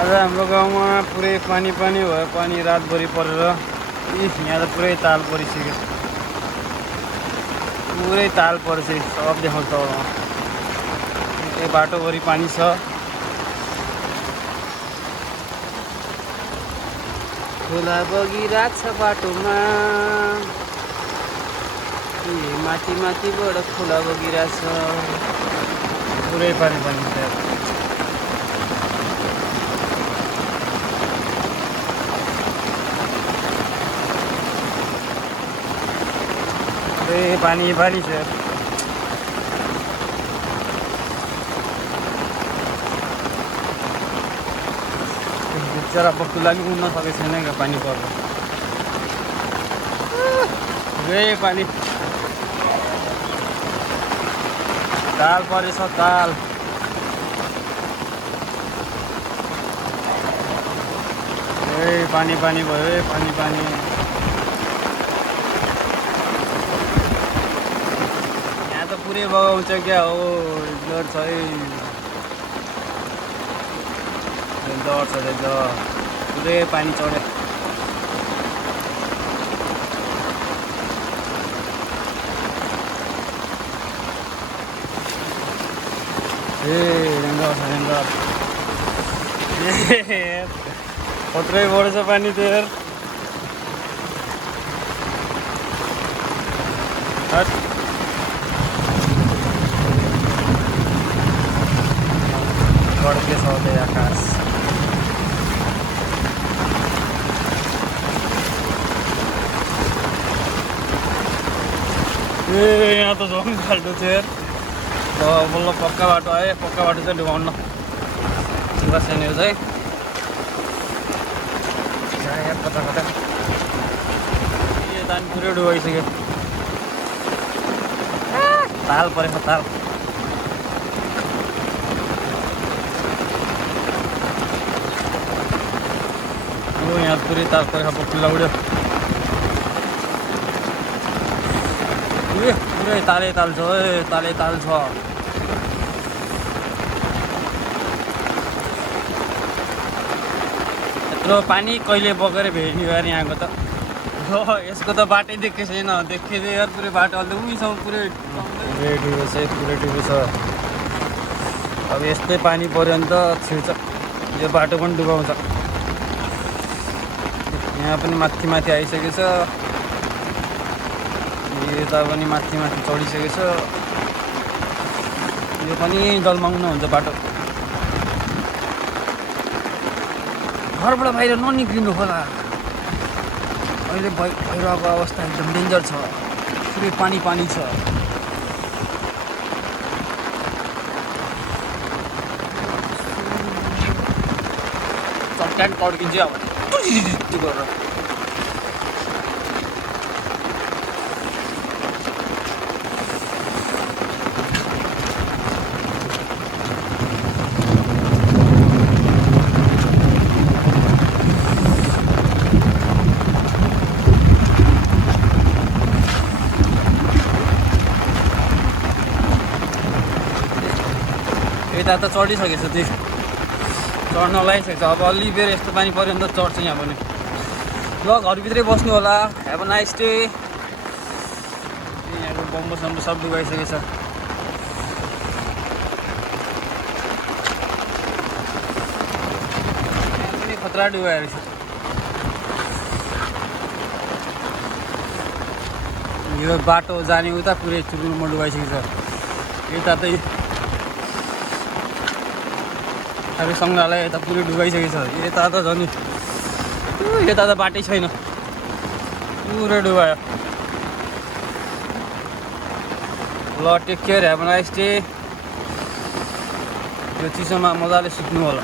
आज हाम्रो गाउँमा पुरै पानी भयो। पानी रातभरि परेर यहाँ त पुरै ताल परिसक्यो। पुरै ताल परेछ, सब देखाउँछ। यो बाटोभरि पानी छ। खोला बगिरहेको छ बाटोमा, माथि माथिबाट खोला बगिरहेछ। पुरै पानी छ। पानी छ। बिचरा बक्तुलाई पनि उड्न सकेको छैन क्या पानी पर्छ। पानी ताल परेछ, ताल। पानी भयो, पानी। यहाँ त पुरै बगाउँछ क्या हो। डर छ है, डर छ। पुरै पानी चढ्यो। रेन्जर खत्रै बढेछ पानी त यार। गड्के छ आकाश। यहाँ त झन् फाल्टो छ यार। बल्ल पक्का बाटो आयो। पक्का बाटो चाहिँ डुबाउन छैन चाहिँ कता यो दान पुरै डुबाइसक्यो। ताल परेको ताल। यहाँ पुरै ताल परेको पक्का उड्यो। पुरै तालै ताल छ। तालै ताल छ। यत्रो पानी कहिले बगेर भेट्ने यार यहाँको त। यसको त बाटै देखेको छैन। देखेको यार पुरै बाटो अहिले उहीँसम्म पुरै डुबेछ। अब यस्तै पानी पऱ्यो भने त छिर्छ। यो बाटो पनि डुबाउँछ। यहाँ पनि माथि आइसकेको छ। यता पनि माथि चढिसकेको छ। यो पनि जलमग्न हुन्छ बाटो। घरबाट बाहिर ननिक्लिनु होला। अहिले भइरहेको अवस्था एकदम डेन्जर छ। पुरै पानी छ। चट्याङ तड्किन्छ अब त्यो गरेर। यता त चढिसकेछ त्यो। चढ्न लगाइसकेको छ। अब अलि बेर यस्तो पानी पऱ्यो भने त चढ्छ यहाँ पनि। ल घरभित्रै बस्नु होला। Have a nice day. यहाँको बम्बो सम्बो सब डुबाइसकेको छ। यहाँ पनि खतरा डुबाएर छ। यो बाटो जाने उता पुरै चुरुलमा डुबाइसकेको छ। यता त सङ्ग्रहालय यता पुरै डुबाइसकेको छ। यता त झन् यता त बाटै छैन। पुरै डुबायो। ल take care. Have a nice day. यो चिसोमा मजाले सुत्नु होला।